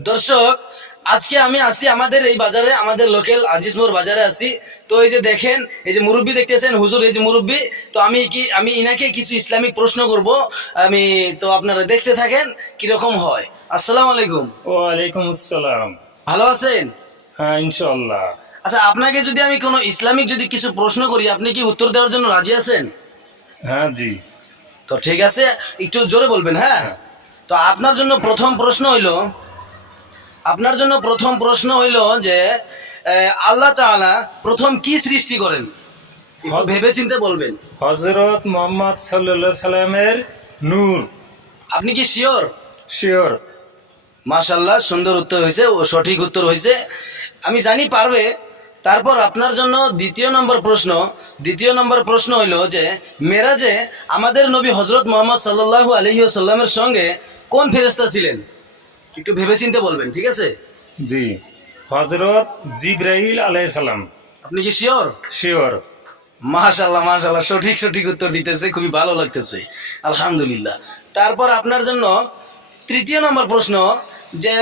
দর্শক, আজকে আমি আসি আমাদের এই বাজারে, আমাদের লোকাল আজিজমোর বাজারে আসি। তো এই যে দেখেন, এই যে মুরব্বী দেখতেছেন, হুজুর এই যে মুরব্বী। তো আমি ইনাকে কিছু ইসলামিক প্রশ্ন করব। আমি তো আপনারা দেখতে থাকেন কিরকম হয়। আসসালামু আলাইকুম। ওয়ালাইকুম আসসালাম। ভালো আছেন? হ্যাঁ, ইনশাল্লাহ। আচ্ছা, আপনাকে যদি আমি কোনো ইসলামিক যদি কিছু প্রশ্ন করি, আপনি কি উত্তর দেওয়ার জন্য রাজি আছেন? হ্যাঁ জি। তো ঠিক আছে, একটু জোরে বলবেন। হ্যাঁ। তো আপনার জন্য প্রথম প্রশ্ন হইল যে আল্লাহ তাআলা প্রথম কি সৃষ্টি করেন? একটু ভেবে চিন্তে বলবেন। হজরত মোহাম্মদ সাল্লাল্লাহু আলাইহি সাল্লামের নূর। আপনি কি শিওর? শিওর। মাশাআল্লাহ, সুন্দর উত্তর হয়েছে ও সঠিক উত্তর হয়েছে। আমি জানি পারবে। তারপর আপনার জন্য দ্বিতীয় নম্বর প্রশ্ন হইল যে মেরাজে আমাদের নবী হজরত মোহাম্মদ সাল্লাল্লাহু আলাইহি ওয়াসাল্লামের সঙ্গে কোন ফেরেশতা ছিলেন? একটু ভেবে চিন্তে বলবেন, ঠিক আছে? জি। হজরত জিবরাইল আলাইহিস সালাম। আপনি কি শিওর? শিওর। মাশাআল্লাহ মাশাআল্লাহ, সঠিক উত্তর দিতেছে, খুবই ভালো লাগতেছে, আলহামদুলিল্লাহ। তারপর আপনার জন্য তৃতীয় নম্বর প্রশ্ন যে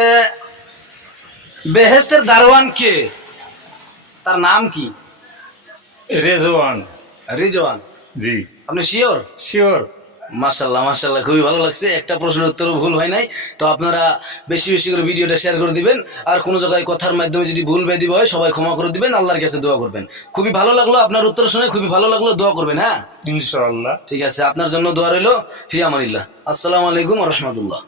বেহেশতের দারওয়ান কে? তার নাম কি? রেজওয়ান। রিজওয়ান। জি। আপনি শিওর? শিওর। মাশাআল্লাহ মাশাআল্লাহ, খুবই ভালো লাগছে। একটা প্রশ্নের উত্তরও ভুল হয় নাই। তো আপনারা বেশি বেশি করে ভিডিওটা শেয়ার করে দিবেন। আর কোনো জায়গায় কথার মাধ্যমে যদি ভুল বেদিব হয় সবাই ক্ষমা করে দিবেন, আল্লাহর কাছে দোয়া করবেন। খুবই ভালো লাগলো আপনার উত্তর শুনে, খুবই ভালো লাগলো। দোয়া করবেন। হ্যাঁ, ইনশাআল্লাহ। ঠিক আছে, আপনার জন্য দোয়া রইল। ফি আমানিল্লাহ। আসসালামু আলাইকুম ওয়া রাহমাতুল্লাহ।